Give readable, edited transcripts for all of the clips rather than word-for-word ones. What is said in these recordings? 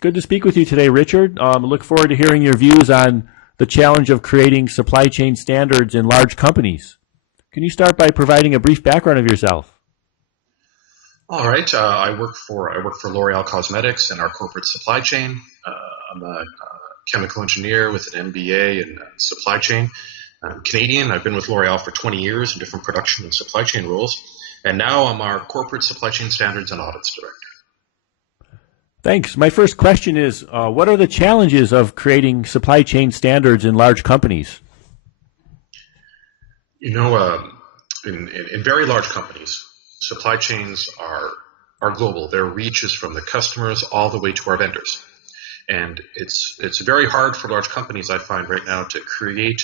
good to speak with you today, Richard. Look forward to hearing your views on the challenge of creating supply chain standards in large companies. Can you start by providing a brief background of yourself? All right. I work for L'Oreal Cosmetics in our corporate supply chain. I'm a chemical engineer with an M.B.A. in supply chain. I'm Canadian. I've been with L'Oreal for 20 years in different production and supply chain roles. And now I'm our corporate supply chain standards and audits director. Thanks. My first question is, what are the challenges of creating supply chain standards in large companies? You know, in very large companies, supply chains are global. Their reach is from the customers all the way to our vendors. And it's very hard for large companies, I find right now, to create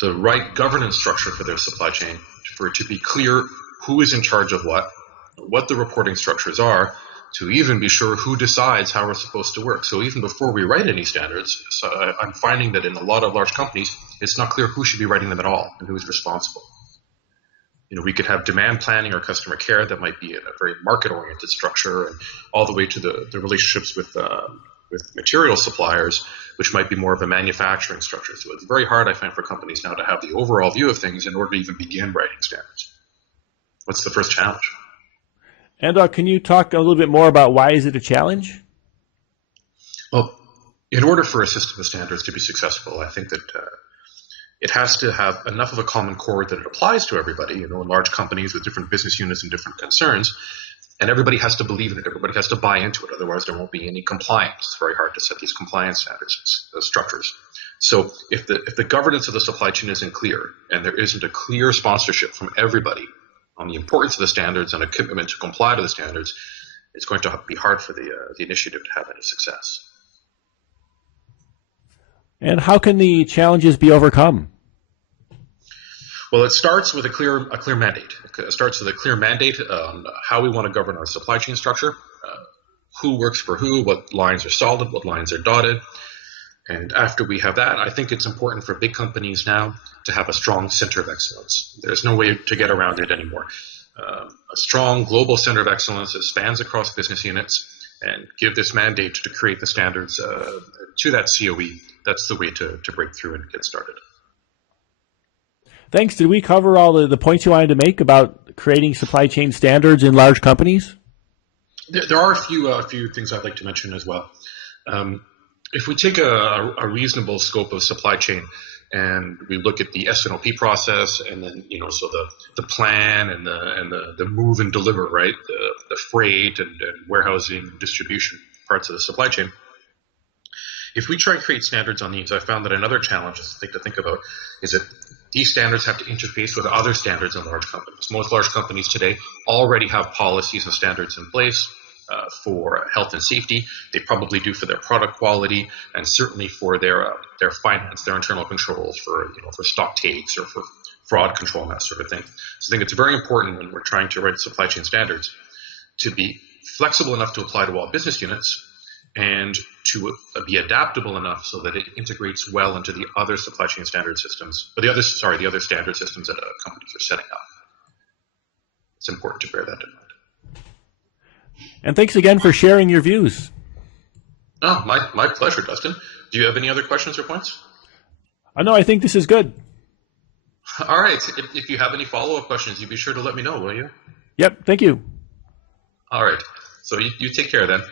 the right governance structure for their supply chain, for it to be clear who is in charge of what the reporting structures are, to even be sure who decides how we're supposed to work. So even before we write any standards, I'm finding that in a lot of large companies, it's not clear who should be writing them at all and who is responsible. You know, we could have demand planning or customer care that might be a very market-oriented structure, and all the way to the relationships with material suppliers, which might be more of a manufacturing structure. So it's very hard, I find, for companies now to have the overall view of things in order to even begin writing standards. What's the first challenge? And can you talk a little bit more about why is it a challenge? Well, in order for a system of standards to be successful, I think that it has to have enough of a common core that it applies to everybody. You know, in large companies with different business units and different concerns, and everybody has to believe in it. Everybody has to buy into it. Otherwise, there won't be any compliance. It's very hard to set these compliance standards, structures. So if the governance of the supply chain isn't clear, and there isn't a clear sponsorship from everybody on the importance of the standards and a commitment to comply to the standards, it's going to be hard for the initiative to have any success. And how can the challenges be overcome? Well, it starts with a clear mandate. It starts with a clear mandate on how we want to govern our supply chain structure, who works for who, what lines are solid, what lines are dotted. And after we have that, I think it's important for big companies now to have a strong center of excellence. There's no way to get around it anymore. A strong global center of excellence that spans across business units and give this mandate to create the standards to that COE. That's the way to break through and get started. Thanks. Did we cover all the points you wanted to make about creating supply chain standards in large companies? There are a few things I'd like to mention as well. If we take a reasonable scope of supply chain and we look at the S&OP process, and then so the plan and the move and deliver, right, the freight and warehousing and distribution parts of the supply chain. If we try and create standards on these, I found that another challenge to think about is that these standards have to interface with other standards in large companies. Most large companies today already have policies and standards in place for health and safety. They probably do for their product quality, and certainly for their finance, their internal controls for stock takes or for fraud control and that sort of thing. So I think it's very important when we're trying to write supply chain standards to be flexible enough to apply to all business units, and to be adaptable enough so that it integrates well into the other supply chain standard systems, or the other standard systems that companies are setting up. It's important to bear that in mind. And thanks again for sharing your views. Oh, my pleasure, Dustin. Do you have any other questions or points? No, I think this is good. All right. If you have any follow-up questions, you be sure to let me know, will you? Yep, thank you. All right. So you take care then.